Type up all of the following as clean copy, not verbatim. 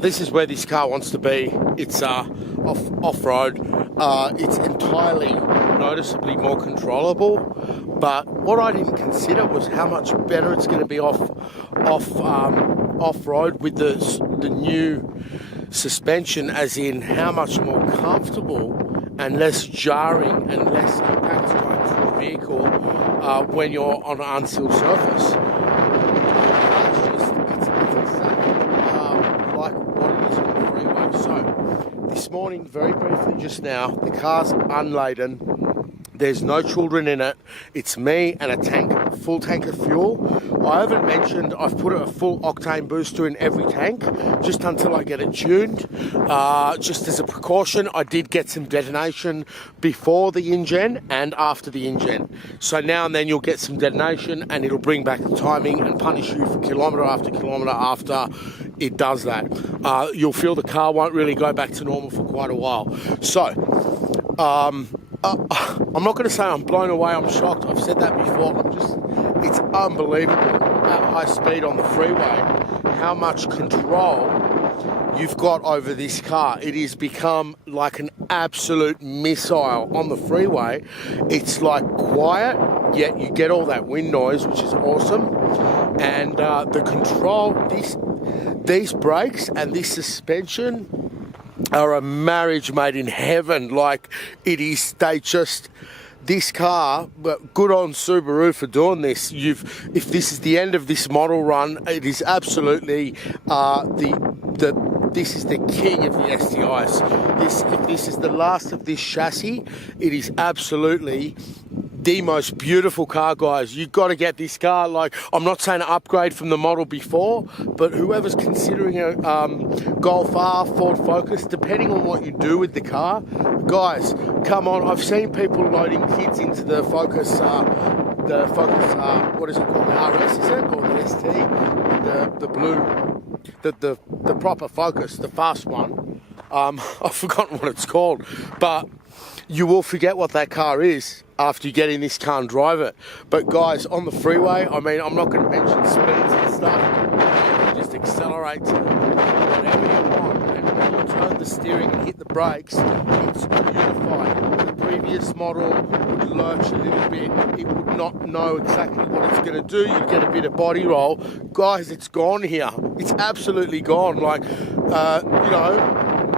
This is where this car wants to be. It's off-road. It's entirely noticeably more controllable, but what I didn't consider was how much better it's going to be off-road with the new suspension, as in how much more comfortable and less jarring and less impact going through the vehicle when you're on an unsealed surface. It's exactly like what it is on the freeway. So this morning, very briefly just now, the car's unladen. There's no children in it. It's me and a full tank of fuel. I haven't mentioned I've put a full octane booster in every tank just until I get it tuned. Just as a precaution, I did get some detonation before the InGen and after the InGen. So now and then you'll get some detonation and it'll bring back the timing and punish you for kilometre after it does that. You'll feel the car won't really go back to normal for quite a while. So, I'm not going to say I'm blown away, I'm shocked, I've said that before, it's unbelievable at high speed on the freeway how much control you've got over this car. It has become like an absolute missile on the freeway. It's like quiet, yet you get all that wind noise, which is awesome. And the control, these brakes and this suspension are a marriage made in heaven. Like it is, this car, but good on Subaru for doing this. If this is the end of this model run, it is absolutely this is the king of the STIs. If this is the last of this chassis, it is absolutely the most beautiful car, guys. You've got to get this car. Like, I'm not saying an upgrade from the model before, but whoever's considering a Golf R, Ford Focus, depending on what you do with the car, guys, come on. I've seen people loading kids into the Focus, what is it called? The RS, is it? Or the ST? The blue, the proper Focus, the fast one. I've forgotten what it's called, but you will forget what that car is after you get in this car and drive it. But guys, on the freeway, I mean, I'm not going to mention speeds and stuff. You just accelerate to whatever you want, and when you turn the steering and hit the brakes, it's unified. The previous model would lurch a little bit. It would not know exactly what it's going to do. You'd get a bit of body roll. Guys, it's gone here. It's absolutely gone. Like,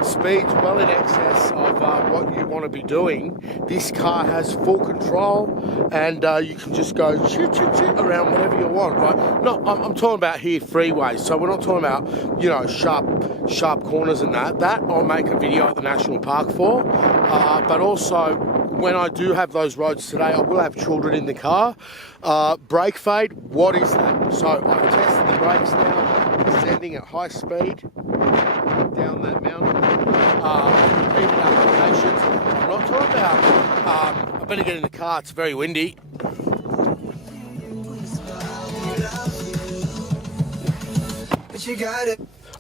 speeds well in excess of what you want to be doing. This car has full control, and you can just go chit around whatever you want, right? No, I'm talking about here freeways, so we're not talking about, sharp corners and that. That I'll make a video at the National Park for, but also when I do have those roads today, I will have children in the car. Brake fade, what is that? So I've tested the brakes now, descending at high speed down that mountain. Repeated applications. I'm not talking about, I better get in the car, it's very windy.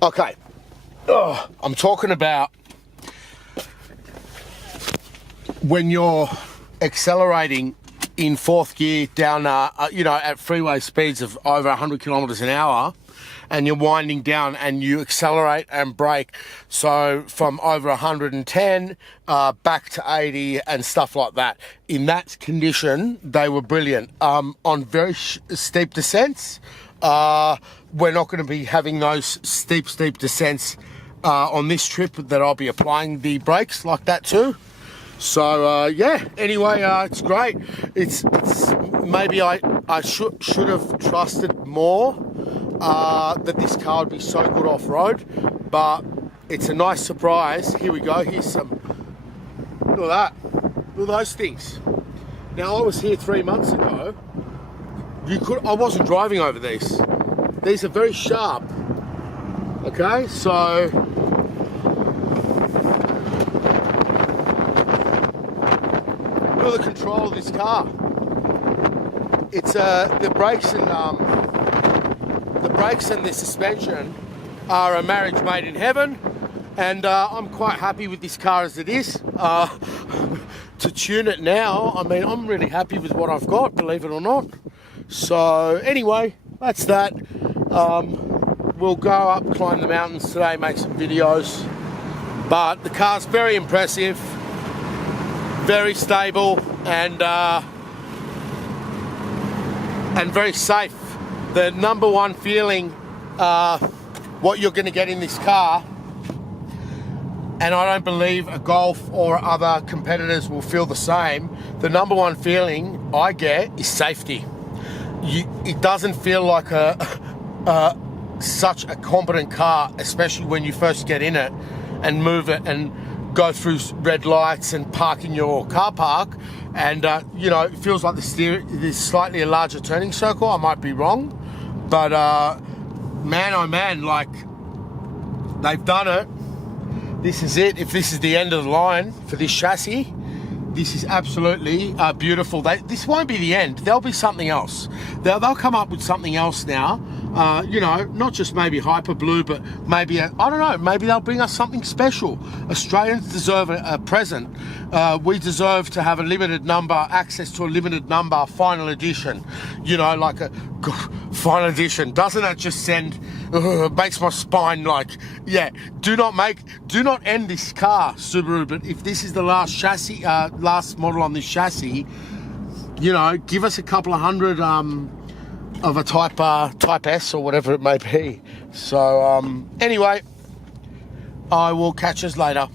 Okay, I'm talking about when you're accelerating in fourth gear down, at freeway speeds of over 100 kilometers an hour, and you're winding down and you accelerate and brake. So from over 110 back to 80 and stuff like that. In that condition, they were brilliant. On very steep descents, we're not going to be having those steep descents on this trip that I'll be applying the brakes like that too. So anyway, it's great. It's maybe I should have trusted more that this car would be so good off-road, but it's a nice surprise. Here we go. Here's some. Look at that. Look at those things. Now, I was here 3 months ago. I wasn't driving over these. These are very sharp. Okay, so look at the control of this car. It's the brakes and the suspension are a marriage made in heaven, and I'm quite happy with this car as it is. To tune it now, I mean, I'm really happy with what I've got, believe it or not. So anyway, that's that. we'll go up, climb the mountains today, make some videos. But the car's very impressive, very stable, and very safe. The number one feeling, what you're going to get in this car, and I don't believe a Golf or other competitors will feel the same, the number one feeling I get is safety. It doesn't feel like such a competent car, especially when you first get in it and move it and go through red lights and park in your car park, and you know, it feels like there's slightly a larger turning circle. I might be wrong, but man oh man, like, they've done it. This is it. If this is the end of the line for this chassis, this is absolutely beautiful. This won't be the end. There'll be something else. They'll come up with something else now. You know, not just maybe hyper blue, but maybe, I don't know, maybe they'll bring us something special. Australians deserve a present. We deserve to have a limited number, access to a limited number final edition. You know, like a final edition. Doesn't that just send, makes my spine like, yeah, do not end this car, Subaru. But if this is the last chassis, last model on this chassis, you know, give us a couple of hundred, of a type S or whatever it may be. So anyway, I will catch us later.